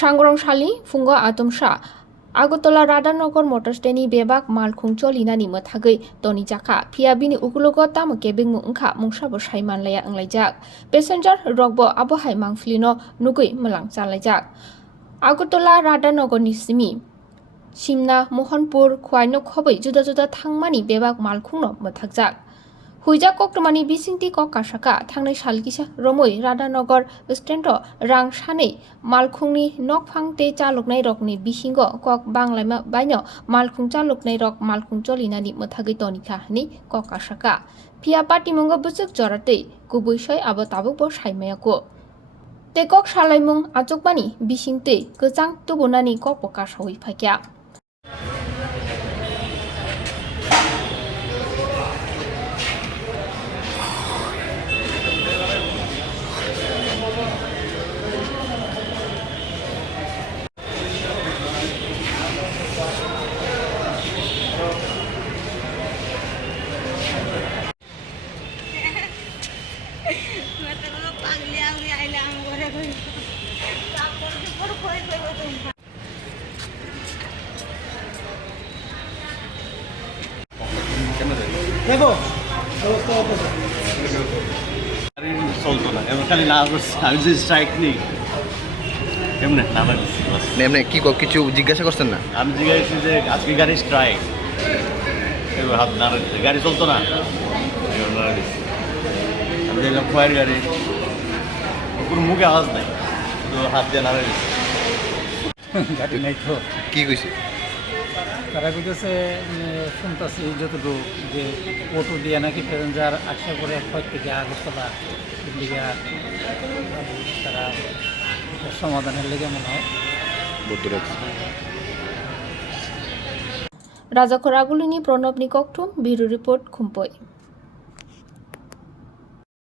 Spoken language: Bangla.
सांग्रंसालि फुंगो आतमसा আগরতলা রাধানগর মোটর স্ট্যান্ডनि বেবাক মালখুং চলিনানি मोथागै तनि जाखा फियाबिनि उकुलोगो तामुके बेंगु ओंखा मुंसाबो साइमानलाया अंलायजाक पेसेन्जार रकबो आबहाय मांफलिनो नुगै मलां जालायजाक আগরতলা राधानगरनि सिमि सिमना मोहनपुर खवाइनो खबै जुदा जुदा थांमानि बेबाक मालखुंनो मोथागजाक हुइजा कक्टमानि बिसिंति ककासाका थांनाय सालगिसा रमै राधानगर स्टेन्ड रां सानै मालखुंनि नकफांते चालुकनाय रकनि बिहिंगो कक बांलायमा बायनो मालखुं चालुकनाय रक मालखुं चलिनानि मोथागै तनिखा नि ककासाका फिया पाटिमुंगो बुजुक जरातै गुबैसै आबो ताबुकबो साइमायाको ते कक सालायमुं आचुकमानि बिसिंतै गोजां तुबुनानि कक कासावै फाइक्या চলতো না এবার খালি না আমি যে স্ট্রাইক নেই এমনি নামে এমনি কি কিছু জিজ্ঞাসা করছেন না? আমি জিজ্ঞাসা যে আজকে গাড়ি স্ট্রাইক এবার হাত না গাড়ি চলতো না আমি দেখলাম খয়ের গাড়ি কোনো মুখে আওয়াজ নাই তো হাত দিয়ে নামে গাড়ি নাই তো কি কইছে? তারা কইতেছে শুনতেছি যতটুকু যে অটো দিয়ে নাকি প্যাসেঞ্জার আশা করে খয় থেকে আগরতলা দিকে তারা সমাধানের লেগে মনে হয় রাজাখরাগুলিনি প্রণব নিককঠুম ব্যুরো রিপোর্ট খুম্পই।